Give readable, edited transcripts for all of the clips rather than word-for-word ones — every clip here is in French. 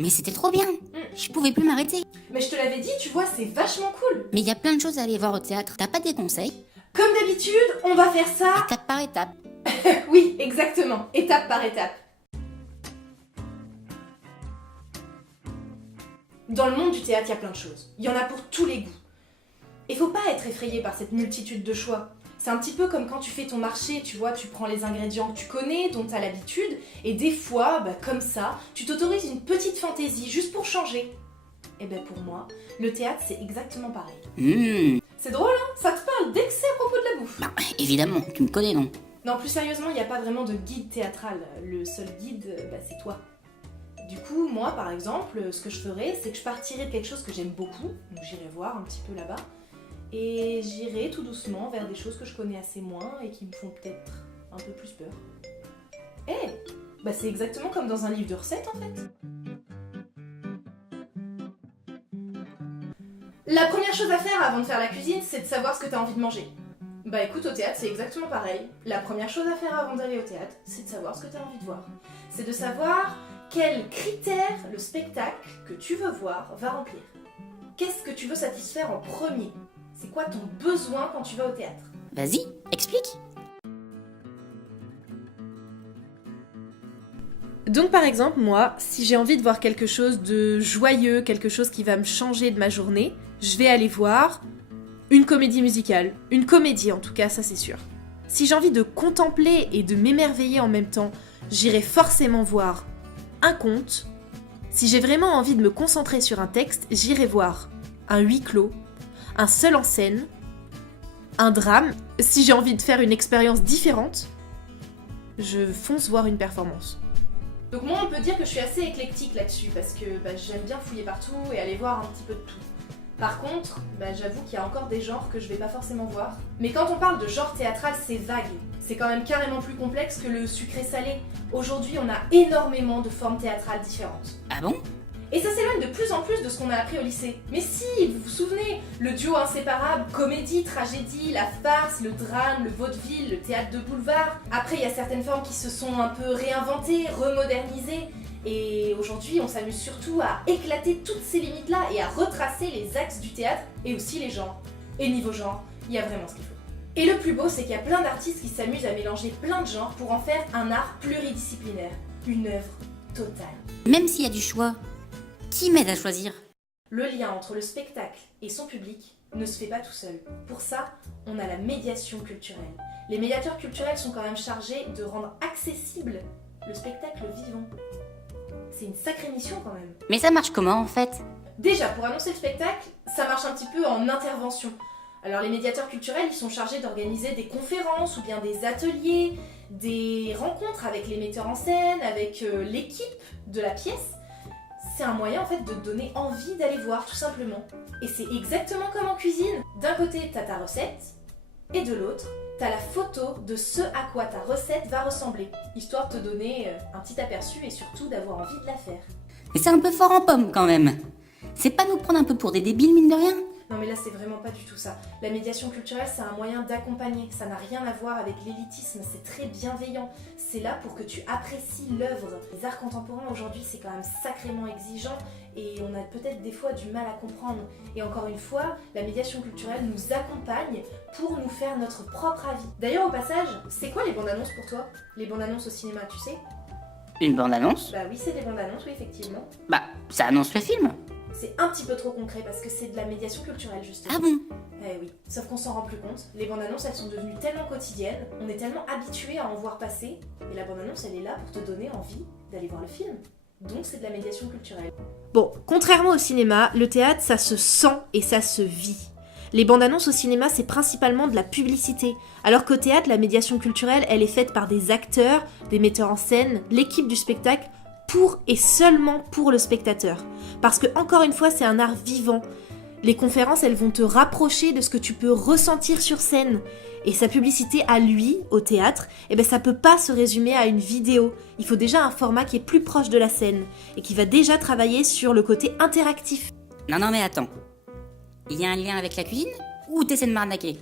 Mais c'était trop bien. Je pouvais plus m'arrêter. Mais je te l'avais dit, tu vois, c'est vachement cool. Mais il y a plein de choses à aller voir au théâtre. T'as pas des conseils? Comme d'habitude, on va faire ça... Étape par étape. Oui, exactement, étape par étape. Dans le monde du théâtre, il y a plein de choses. Il y en a pour tous les goûts. Et faut pas être effrayé par cette multitude de choix. C'est un petit peu comme quand tu fais ton marché, tu vois, tu prends les ingrédients que tu connais, dont tu as l'habitude, et des fois, comme ça, tu t'autorises une petite fantaisie juste pour changer. Et pour moi, le théâtre, c'est exactement pareil. C'est drôle, hein? Ça te parle dès que c'est à propos de la bouffe. Bah, évidemment, tu me connais, non? Non, plus sérieusement, il n'y a pas vraiment de guide théâtral. Le seul guide, c'est toi. Du coup, moi, par exemple, ce que je ferais, c'est que je partirais de quelque chose que j'aime beaucoup, donc j'irai voir un petit peu là-bas, et j'irai tout doucement vers des choses que je connais assez moins et qui me font peut-être un peu plus peur. C'est exactement comme dans un livre de recettes, en fait. La première chose à faire avant de faire la cuisine, c'est de savoir ce que tu as envie de manger. Écoute, au théâtre, c'est exactement pareil. La première chose à faire avant d'aller au théâtre, c'est de savoir ce que tu as envie de voir. C'est de savoir quels critères le spectacle que tu veux voir va remplir. Qu'est-ce que tu veux satisfaire en premier? C'est quoi ton besoin quand tu vas au théâtre? Vas-y, explique. Donc par exemple, moi, si j'ai envie de voir quelque chose de joyeux, quelque chose qui va me changer de ma journée, je vais aller voir une comédie musicale. Une comédie en tout cas, ça c'est sûr. Si j'ai envie de contempler et de m'émerveiller en même temps, j'irai forcément voir un conte. Si j'ai vraiment envie de me concentrer sur un texte, j'irai voir un huis clos, un seul en scène, un drame. Si j'ai envie de faire une expérience différente, je fonce voir une performance. Donc moi, on peut dire que je suis assez éclectique là-dessus, parce que j'aime bien fouiller partout et aller voir un petit peu de tout. Par contre, j'avoue qu'il y a encore des genres que je vais pas forcément voir. Mais quand on parle de genre théâtral, c'est vague. C'est quand même carrément plus complexe que le sucré-salé. Aujourd'hui, on a énormément de formes théâtrales différentes. Ah bon? Et ça s'éloigne de plus en plus de ce qu'on a appris au lycée. Mais si, vous vous souvenez, le duo inséparable, comédie, tragédie, la farce, le drame, le vaudeville, le théâtre de boulevard. Après, il y a certaines formes qui se sont un peu réinventées, remodernisées. Et aujourd'hui, on s'amuse surtout à éclater toutes ces limites-là et à retracer les axes du théâtre et aussi les genres. Et niveau genre, il y a vraiment ce qu'il faut. Et le plus beau, c'est qu'il y a plein d'artistes qui s'amusent à mélanger plein de genres pour en faire un art pluridisciplinaire. Une œuvre totale. Même s'il y a du choix, qui m'aide à choisir? Le lien entre le spectacle et son public ne se fait pas tout seul. Pour ça, on a la médiation culturelle. Les médiateurs culturels sont quand même chargés de rendre accessible le spectacle vivant. C'est une sacrée mission quand même. Mais ça marche comment en fait? Déjà, pour annoncer le spectacle, ça marche un petit peu en intervention. Alors les médiateurs culturels, ils sont chargés d'organiser des conférences ou bien des ateliers, des rencontres avec les metteurs en scène, avec l'équipe de la pièce. C'est un moyen en fait de donner envie d'aller voir tout simplement. Et c'est exactement comme en cuisine. D'un côté, t'as ta recette, et de l'autre, t'as la photo de ce à quoi ta recette va ressembler, histoire de te donner un petit aperçu et surtout d'avoir envie de la faire. Mais c'est un peu fort en pomme quand même. C'est pas nous prendre un peu pour des débiles mine de rien? Non mais là c'est vraiment pas du tout ça. La médiation culturelle c'est un moyen d'accompagner, ça n'a rien à voir avec l'élitisme, c'est très bienveillant. C'est là pour que tu apprécies l'œuvre. Les arts contemporains aujourd'hui c'est quand même sacrément exigeant et on a peut-être des fois du mal à comprendre. Et encore une fois, la médiation culturelle nous accompagne pour nous faire notre propre avis. D'ailleurs au passage, c'est quoi les bandes annonces pour toi? Les bandes annonces au cinéma, tu sais? Une bande-annonce? Bah oui, c'est des bandes annonces, oui effectivement. Bah, ça annonce le film. C'est un petit peu trop concret parce que c'est de la médiation culturelle justement. Ah bon? Eh oui, sauf qu'on s'en rend plus compte. Les bandes annonces elles sont devenues tellement quotidiennes, on est tellement habitué à en voir passer, et la bande annonce elle est là pour te donner envie d'aller voir le film. Donc c'est de la médiation culturelle. Bon, contrairement au cinéma, le théâtre ça se sent et ça se vit. Les bandes annonces au cinéma c'est principalement de la publicité, alors qu'au théâtre la médiation culturelle elle est faite par des acteurs, des metteurs en scène, l'équipe du spectacle, pour et seulement pour le spectateur. Parce que, encore une fois, c'est un art vivant. Les conférences, elles vont te rapprocher de ce que tu peux ressentir sur scène. Et sa publicité à lui, au théâtre, ça peut pas se résumer à une vidéo. Il faut déjà un format qui est plus proche de la scène et qui va déjà travailler sur le côté interactif. Non mais attends. Il y a un lien avec la cuisine? Ou t'essaies de m'arnaquer?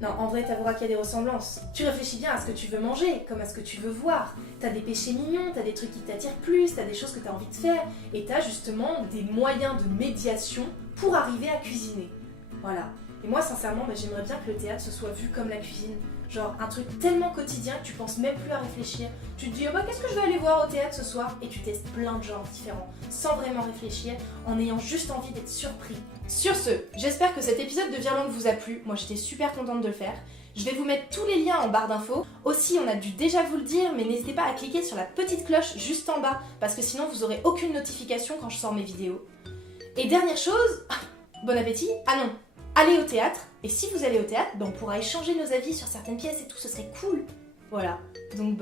Non, en vrai, t'avoueras qu'il y a des ressemblances. Tu réfléchis bien à ce que tu veux manger, comme à ce que tu veux voir. T'as des péchés mignons, t'as des trucs qui t'attirent plus, t'as des choses que t'as envie de faire, et t'as justement des moyens de médiation pour arriver à cuisiner. Voilà. Et moi, sincèrement, j'aimerais bien que le théâtre se soit vu comme la cuisine. Genre un truc tellement quotidien que tu penses même plus à réfléchir. Tu te dis, qu'est-ce que je vais aller voir au théâtre ce soir? Et tu testes plein de genres différents, sans vraiment réfléchir, en ayant juste envie d'être surpris. Sur ce, j'espère que cet épisode de Virlangue vous a plu. Moi, j'étais super contente de le faire. Je vais vous mettre tous les liens en barre d'infos. Aussi, on a dû déjà vous le dire, mais n'hésitez pas à cliquer sur la petite cloche juste en bas, parce que sinon vous aurez aucune notification quand je sors mes vidéos. Et dernière chose, bon appétit. Ah non, allez au théâtre, et si vous allez au théâtre, on pourra échanger nos avis sur certaines pièces et tout, ce serait cool. Voilà, donc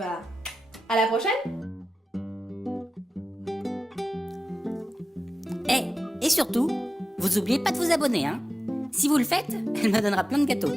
à la prochaine. Et surtout, vous oubliez pas de vous abonner, hein. Si vous le faites, elle me donnera plein de gâteaux.